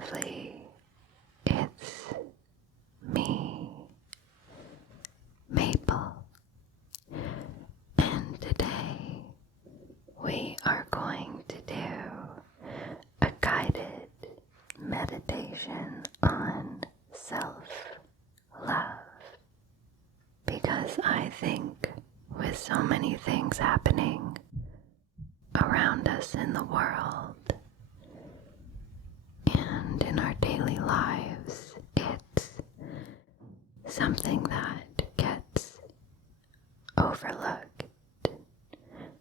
lovely. It's me, Maple, and today we are going to do a guided meditation on self-love, because I think with so many things happening around us in the world and in our daily lives, it's something that gets overlooked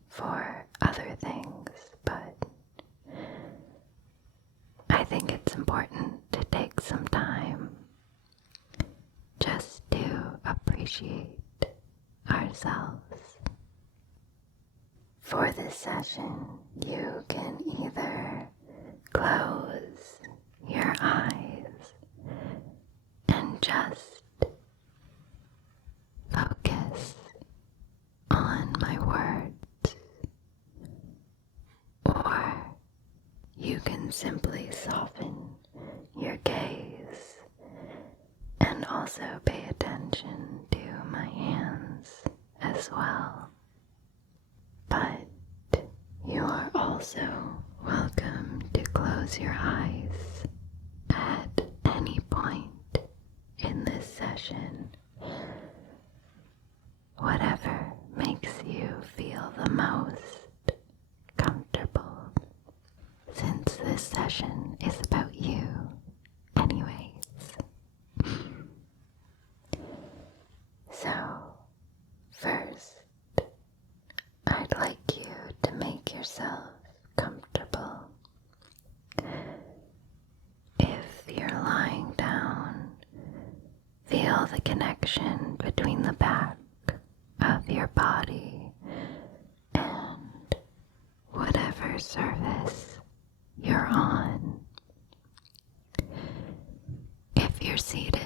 for other things, but I think it's important to take some time just to appreciate ourselves. For this session, you can either close your eyes and just focus on my words, or you can simply soften your gaze and also pay attention to my hands as well. But you are also welcome to close your eyes at any point in this session, whatever makes you feel the most comfortable, since this session is about you anyways. So, first, I'd like you to make yourself comfortable. If you're lying down, feel the connection between the back of your body and whatever surface you're on. If you're seated,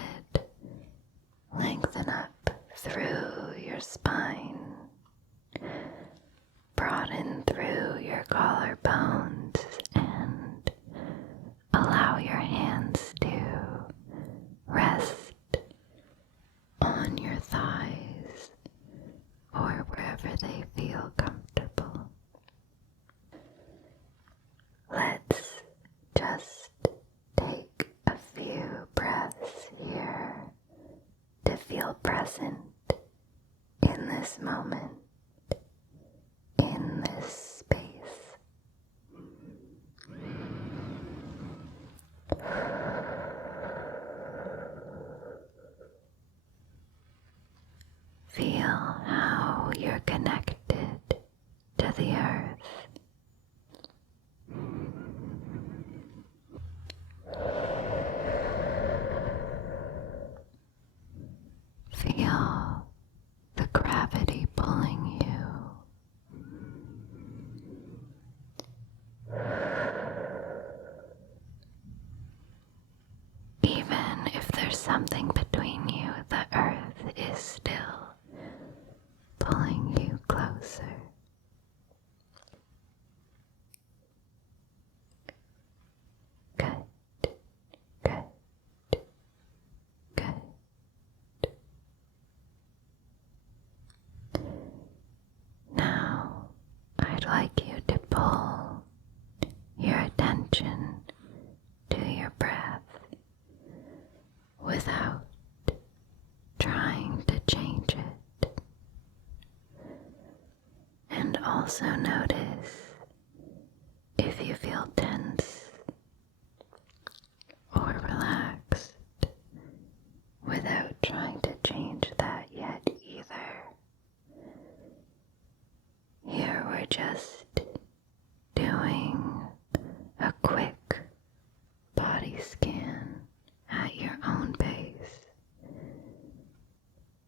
lengthen up through your spine, broaden through your collarbones, and allow your hands to rest on your thighs or wherever they feel comfortable. Let's just take a few breaths here to feel present in this moment, in this space. Feel how you're connected to the earth. Feel the gravity pulling you. Even if there's something between you, the earth is still pulling you closer. Good, good, good. Now, I'd like you to pull your attention to your breath without trying to change it. And also notice if you feel tense or relaxed without trying to change that yet either. Here we're just doing a quick body scan at your own pace,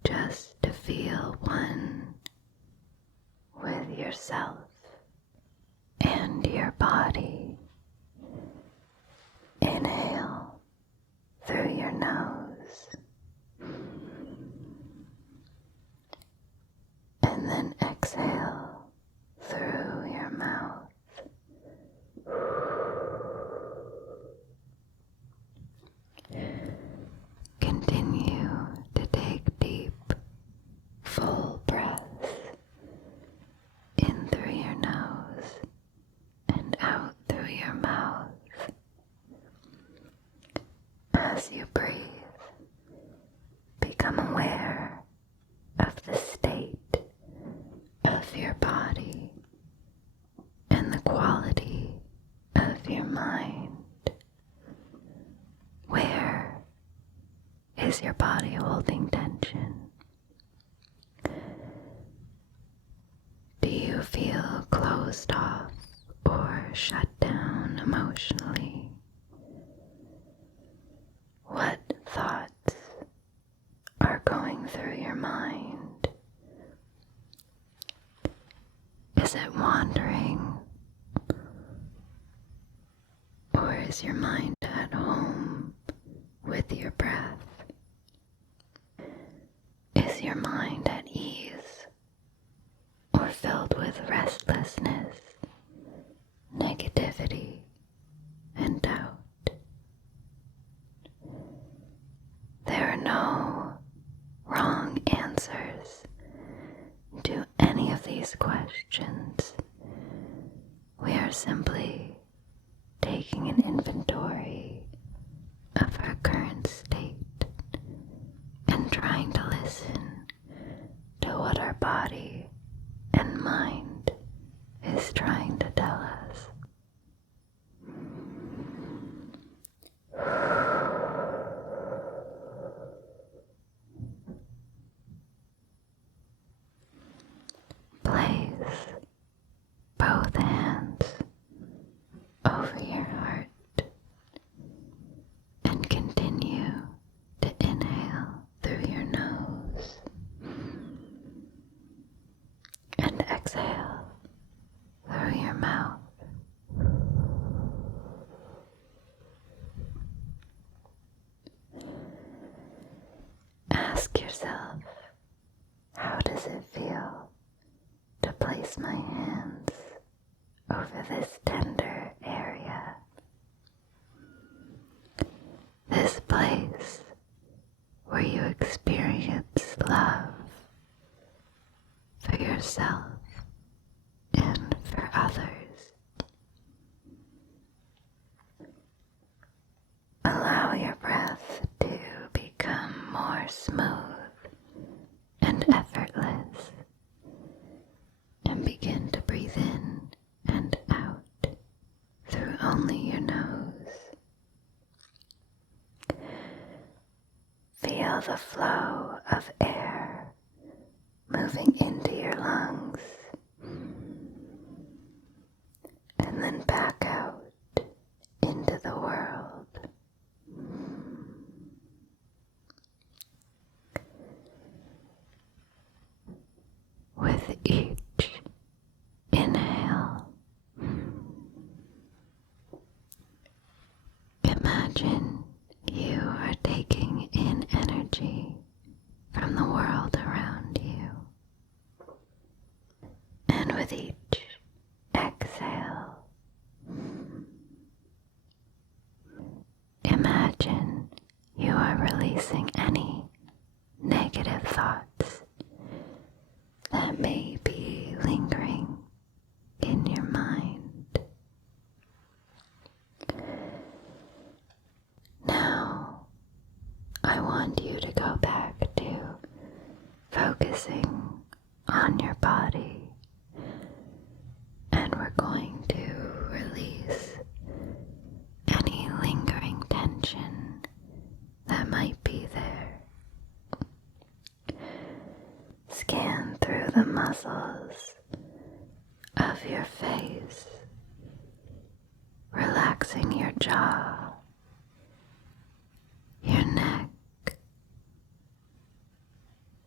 just to feel one with yourself and your body. Inhale through your nose and then exhale through your mouth. through your mouth. As you breathe, become aware of the state of your body and the quality of your mind. Where is your body holding tension? Do you feel closed off or shut down emotionally? What thoughts are going through your mind? Is it wandering? Or is your mind at home with your breath? Is your mind at ease or filled with restlessness, negativity, and doubt? There are no wrong answers to any of these questions. We are simply taking an inventory of our current state and trying to listen to what our body and mind is trying to tell us. Place both hands over your heart and continue to inhale through your nose and exhale through your mouth. Ask yourself, how does it feel to place my hands over this tender area? This place where you experience love for yourself and for others. Allow your breath to become more smooth and effortless, and begin to breathe in and out through only your nose. Feel the flow of air moving into your lungs and then back out into the world. With each inhale, imagine you are taking in energy from the world around you. And with each exhale, imagine you are releasing any negative thoughts that may be lingering in your mind. Now, I want you to go back to focusing on your body, and we're going to release any lingering tension that might be there. Scan through the muscles of your face, relaxing your jaw, your neck,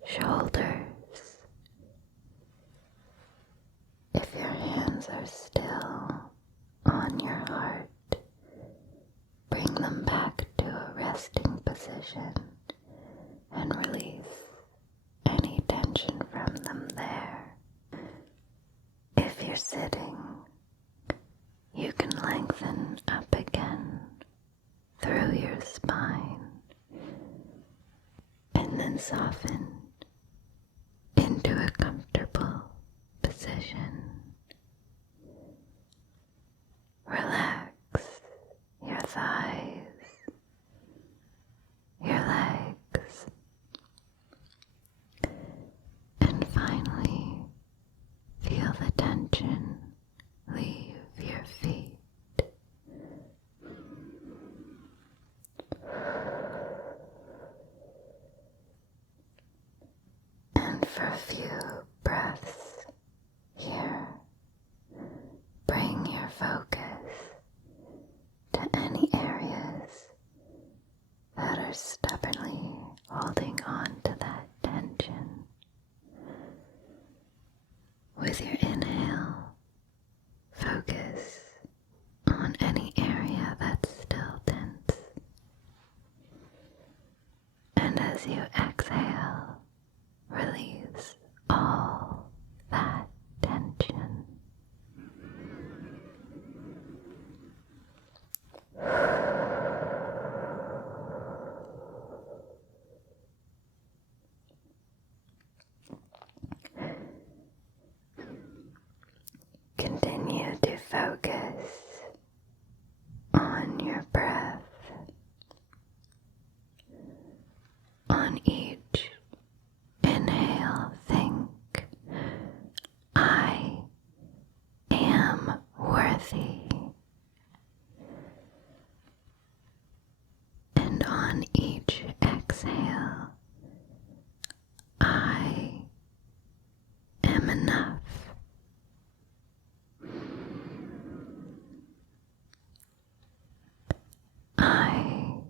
shoulders. If your hands are still on your heart, bring them back to a resting position and release any tension from them there. If you're sitting, you can lengthen up again through your spine and then soften into a comfortable position. Relax thighs, your legs, and finally feel the tension leave your feet. And for a few breaths here, bring your focus to any areas that are stubbornly holding on to that tension. With your inhale, focus on any area that's still tense. And as you exhale, release all that tension. Continue to focus on your breath. On each inhale, think, I am worthy. And on each exhale, I am enough. I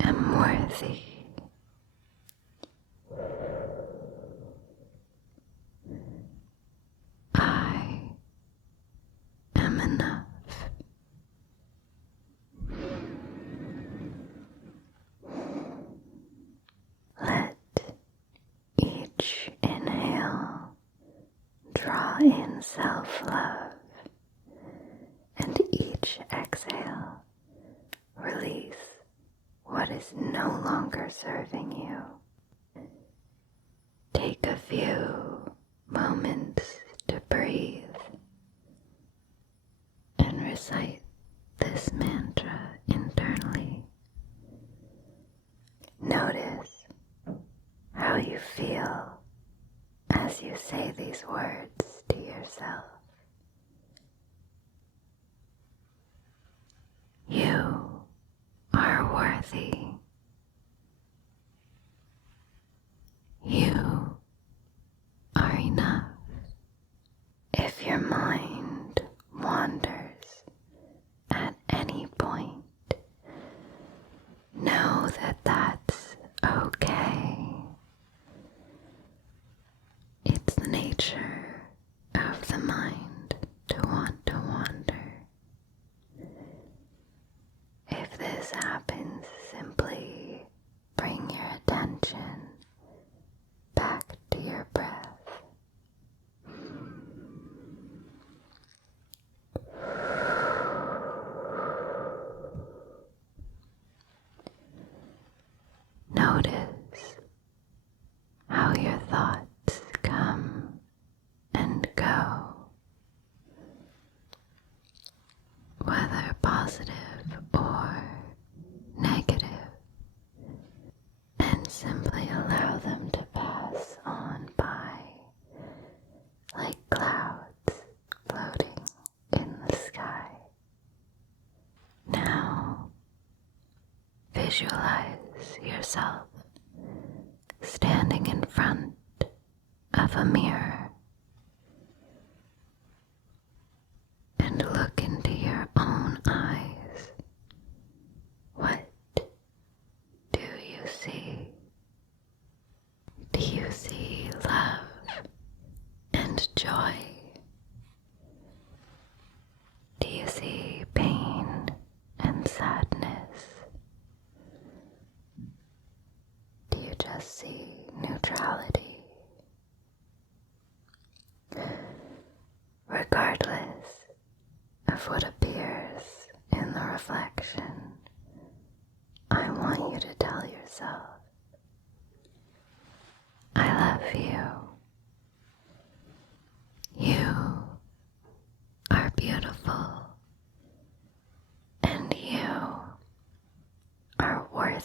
am worthy. I am enough. Let each inhale draw in self-love, and each exhale release what is no longer serving you. Take a few moments to breathe and recite this mantra internally. Notice how you feel as you say these words to yourself. You are worthy. You are enough. If your mind wanders at any point, know that that's okay. It's the nature of the mind to want to wander. If this happens, simply bring your attention back to your breath. Notice how your thoughts come and go, whether positive or negative, and simply allow them to pass on by like clouds floating in the sky. Now, visualize yourself standing in front of a mirror and look into your own eyes. What do you see? Do you see love and joy? Do you see pain and sadness? Do you just see neutrality? Regardless of what appears in the reflection, I want you to tell yourself, I love you. You are beautiful, and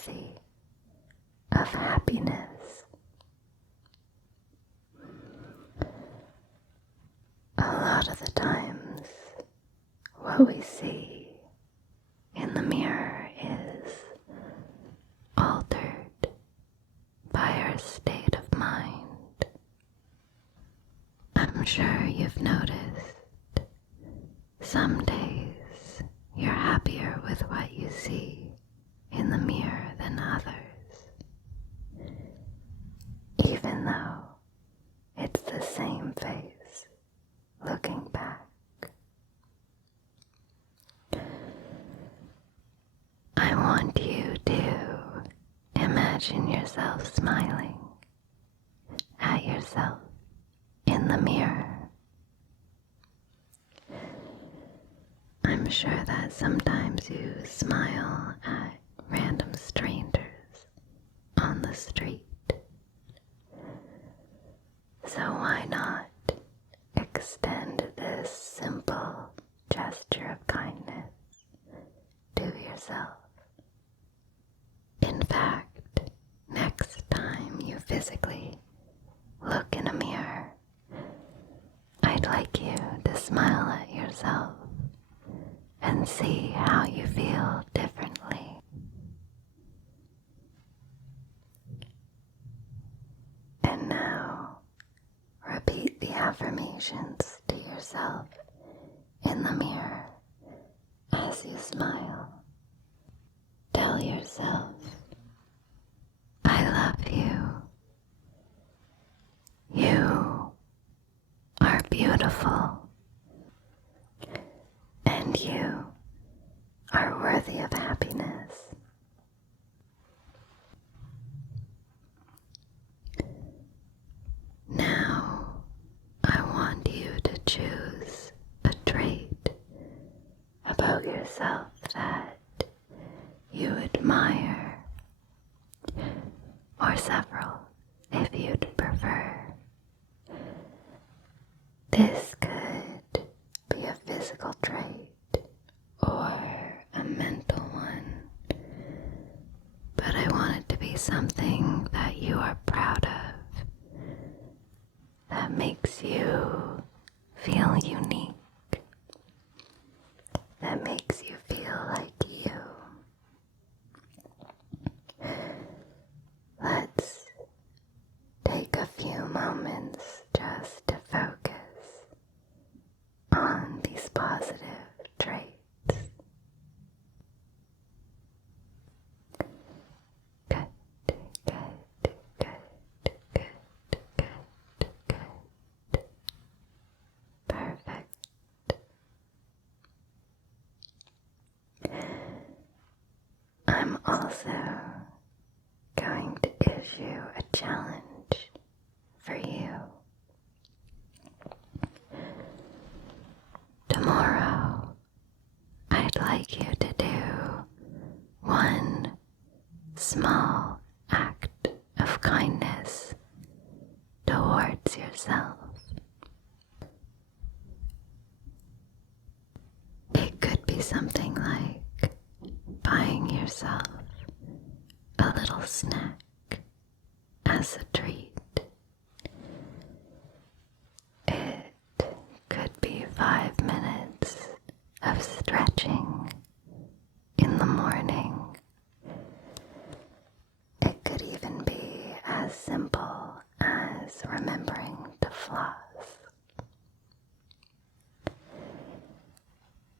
worthy of happiness. A lot of the times, what we see in the mirror is altered by our state of mind. I'm sure you've noticed some days you're happier with what you see in the mirror than others, even though it's the same face looking back. I want you to imagine yourself smiling at yourself in the mirror. I'm sure that sometimes you smile at random strangers on the street. So why not extend this simple gesture of kindness to yourself? In fact, next time you physically look in a mirror, I'd like you to smile at yourself and see how you feel differently. And now, repeat the affirmations to yourself in the mirror as you smile. Tell yourself, I love you. You are beautiful. And you are worthy of happiness. Now, I want you to choose a trait about yourself that you admire, or several if you'd prefer. This could be a physical trait or a mental one, but I want it to be something that you are proud of, that makes you feel unique, that makes you feel like you. Let's take a few moments just to focus on these positive traits. Good, good, good, good, good, good. Perfect. I'm also going to issue a challenge for you. Tomorrow, I'd like you to do one small act of kindness towards yourself. It could be something like buying yourself a little snack as a treat. It could be 5 minutes of stretching in the morning. It could even be as simple as remembering to floss.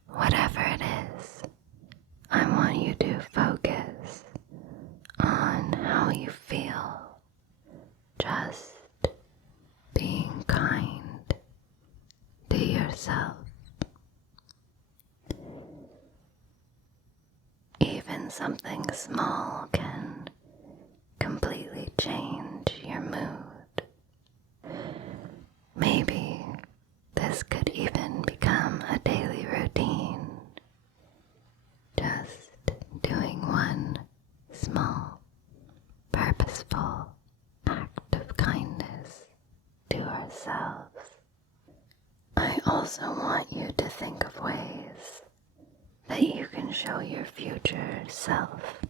Whatever it is, I want you to focus on how you feel, just being kind to yourself. Even something small can completely change your mood. Maybe this could even become a daily routine. Just doing one small, purposeful act of kindness to ourselves. I also want you to think of ways that you can show your future self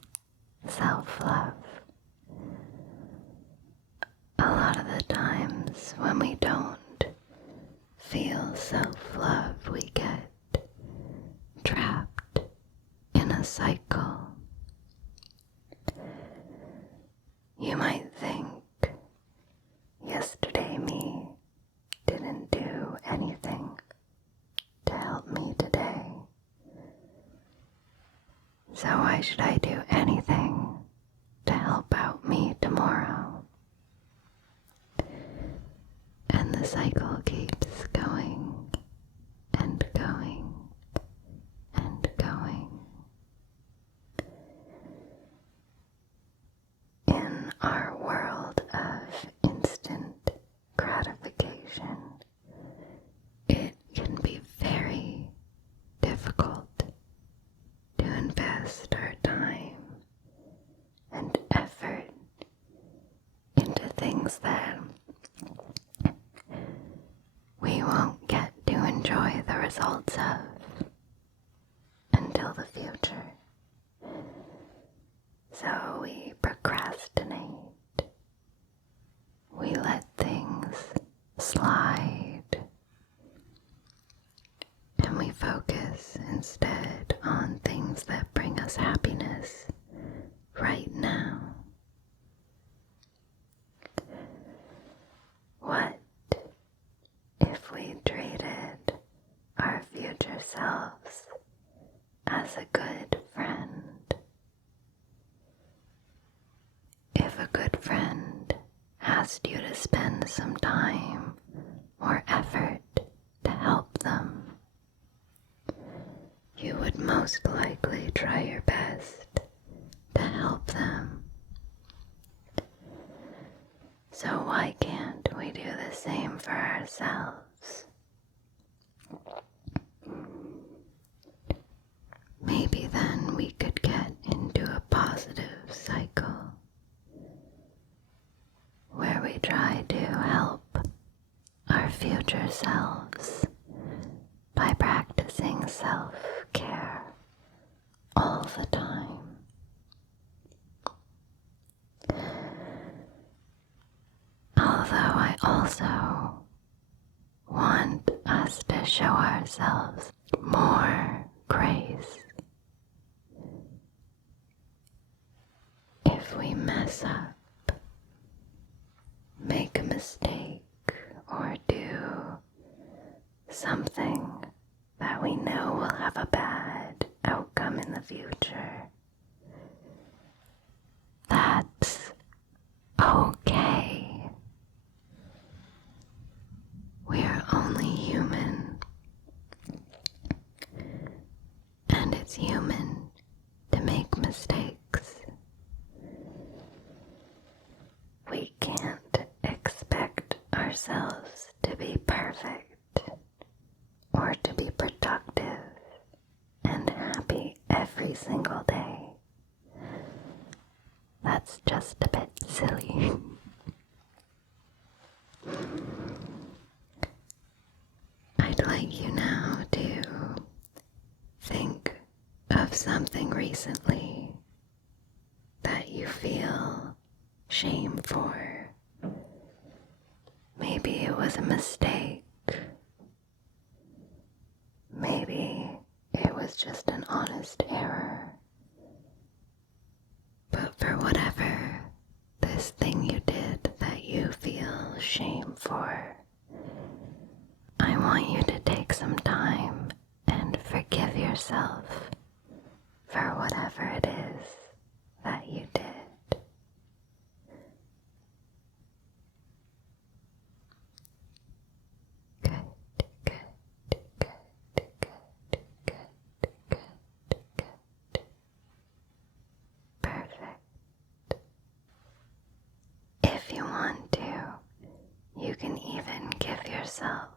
self-love. A lot of the times when we don't feel self-love, we get trapped in a cycle. You might think, yesterday me didn't do anything to help me today, so why should I do anything to help out me tomorrow? And the cycle keeps going and going and going. In our world of instant gratification, it can be very difficult to invest our time and effort into things that we won't get to enjoy the results of until the future. So we procrastinate, we let things slide, and we focus instead on things that bring us happiness right now. What if we treated our future selves as a good friend? If a good friend asked you to spend some time or effort to help them, you would most likely try your best to help them. So why can't we do the same for ourselves? Maybe then we could get into a positive cycle where we try to help our future selves by practicing self-care all the time. Although I also want us to show ourselves more grace. If we mess up, make a mistake, or do something that we know will have a bad outcome in the future, that's okay. We're only human, and it's human to make mistakes. We can't expect ourselves to be perfect or to be productive and happy every single day. That's just a bit silly. I'd like you now to think of something recently that you feel shame for. Maybe it was a mistake. Maybe it was just an honest error. But for whatever this thing you did that you feel shame for, I want you to take some time and forgive yourself for whatever it is that you did. Good, good, good, good, good, good, good. Perfect. If you want to, you can even give yourself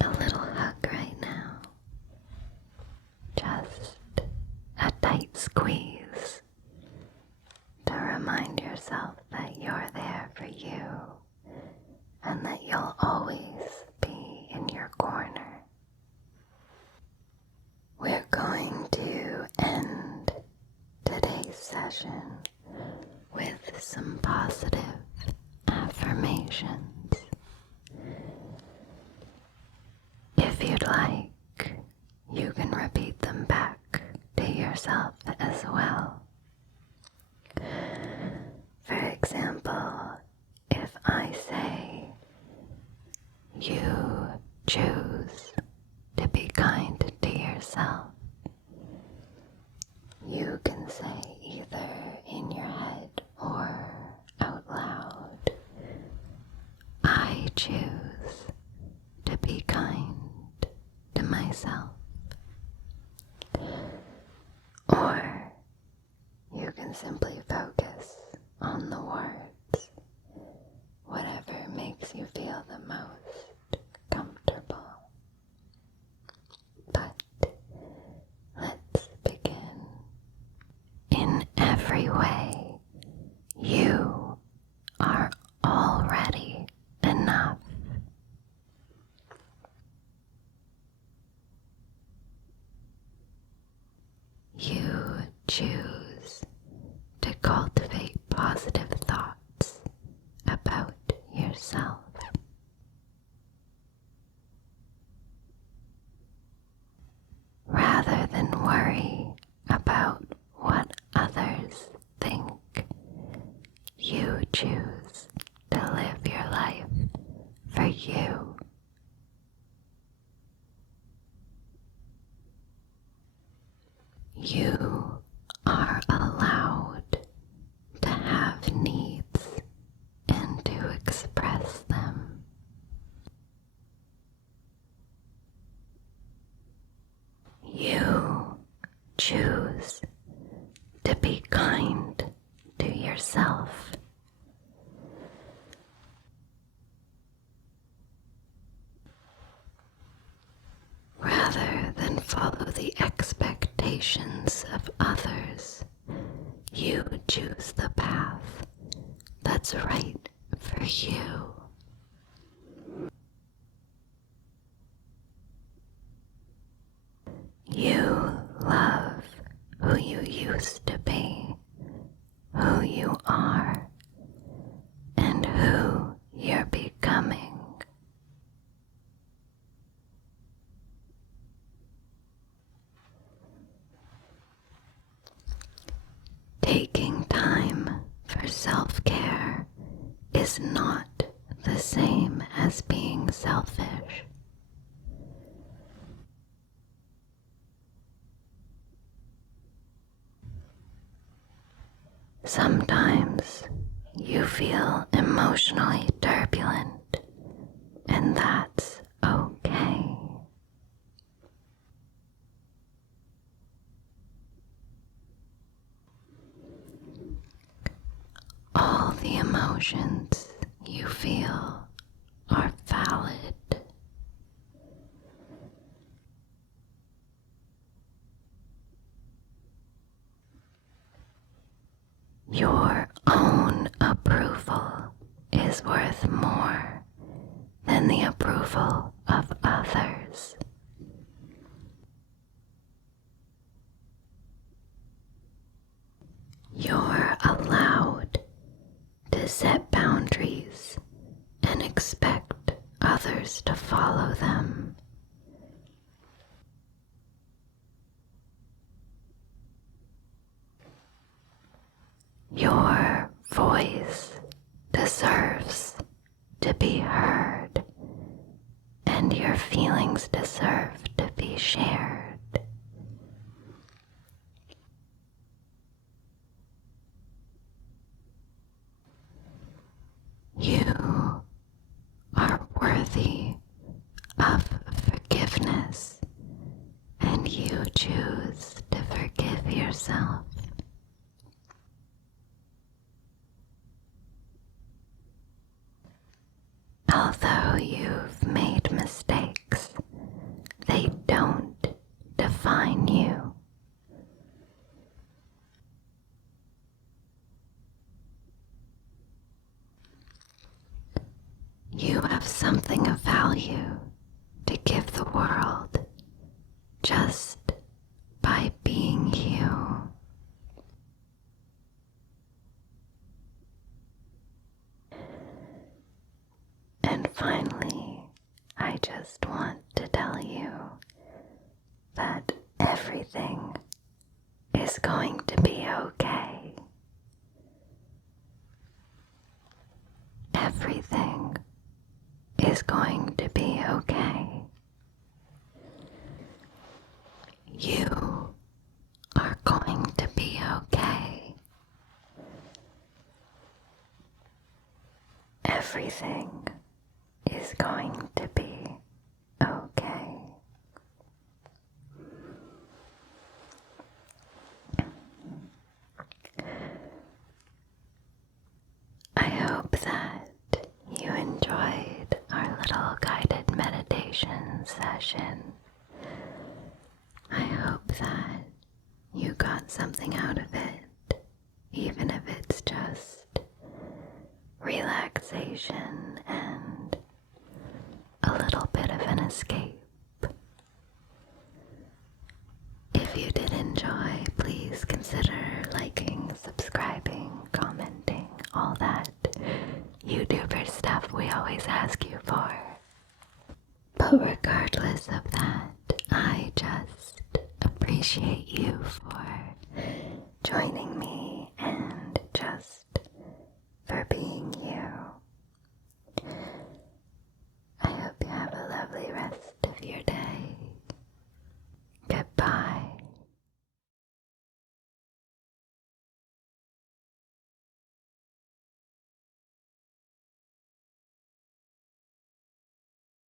a little hug right now. Just a tight squeeze to remind yourself that you're there for you and that you'll always be in your corner. We're going to end today's session with some positive affirmations. If you'd like, you can repeat them back to yourself as well. For example, if I say, "You choose to be kind to yourself," you can say either in your head or out loud, "I choose to be kind to myself." Or you can simply focus on the words, whatever makes you feel the most comfortable. But let's begin. In every way, you are already enough. You choose to cultivate positive thoughts about yourself. Rather than worry about what others think, you choose to live your life for you. You are allowed to have needs and to express them. You choose to be kind to yourself. Rather than follow the expectations of others, you choose the path that's right for you. You love who you used to be, who you are, and who you're becoming. Taking time for self-care is not the same as being selfish. Sometimes you feel emotionally turbulent, and that's okay. All the emotions you feel are valid. Your own approval is worth more than the approval of others. You're allowed to set boundaries and expect others to follow them. Your voice deserves to be heard, and your feelings deserve to be shared. You are worthy of forgiveness, and you choose to forgive yourself. Although you've made mistakes, they don't define you. You have something of value to give the world just by being you. everything is going to be okay. Everything is going to be okay. You are going to be okay. Everything is going to be okay. I hope that you enjoyed our little guided meditation session. I hope that you got something out of it, even if it's just relaxation and a little bit of an escape. If you did enjoy, please consider liking, subscribing, commenting, all that YouTuber stuff we always ask you for. But regardless of that, I just appreciate you for joining me